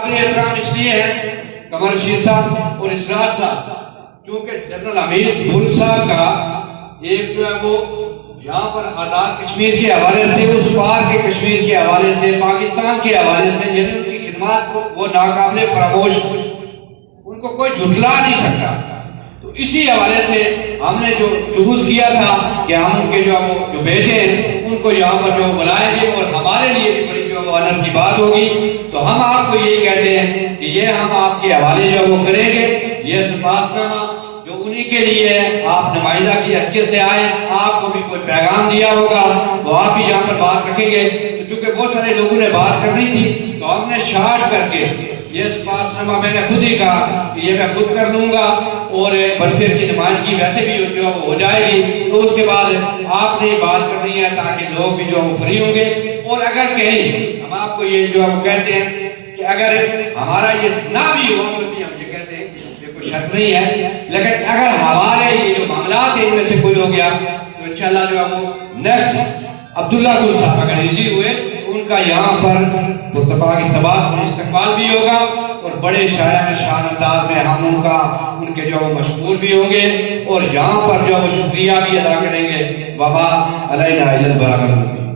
قابل احترام اس لیے ہے قمر رشید صاحب اور اسرار صاحب، چونکہ جنرل حمید گل صاحب کا ایک جو ہے وہ یہاں پر آزاد کشمیر کے حوالے سے، اس پار کے کشمیر کے حوالے سے، پاکستان کے حوالے سے، یعنی ان کی خدمات کو وہ ناقابل فراموش، ان کو کوئی جھٹلا نہیں سکتا۔ تو اسی حوالے سے ہم نے جو چوز کیا تھا کہ ہم ان کے جو بیٹے ہیں ان کو یہاں پر جو بلائیں گے، اور ہمارے لیے بھی بڑی جو آنر کی بات ہوگی۔ تو ہم آپ کو یہی کہتے ہیں کہ یہ ہم آپ کے حوالے جو وہ کریں گے، یہ سپاس نامہ جو انہی کے لیے ہے، آپ نمائندہ کی حیثیت سے آئے، آپ کو بھی کوئی پیغام دیا ہوگا تو آپ بھی یہاں پر بات رکھیں گے۔ تو چونکہ بہت سارے لوگوں نے بات کرنی تھی تو ہم نے شارٹ کر کے یہ سپاس نامہ میں نے خود ہی کہا کہ یہ میں خود کر لوں گا، اور برفیر کی نمائندگی ویسے بھی جو ہو جائے گی، تو اس کے بعد آپ نے بات کرنی ہے تاکہ لوگ بھی جو فری ہوں گے۔ اور اگر کہیں ہم آپ کو یہ جو وہ کہتے ہیں کہ اگر ہمارا یہ نہ بھی ہوا تو بھی ہم یہ کہتے ہیں یہ کوئی شرط نہیں ہے، لیکن اگر ہمارے یہ جو معاملات ہیں ان میں سے کوئی ہو گیا تو انشاءاللہ جو ہے وہ نیکسٹ عبداللہ گل صاحب اگر ایزی ہوئے تو ان کا یہاں پر پرتپاک استقبال بھی ہوگا، اور بڑے شاعر شان انداز میں ہم ان کے جو مشکور بھی ہوں گے، اور یہاں پر جو وہ شکریہ بھی ادا کریں گے۔ وبا علینا الا البلاغ۔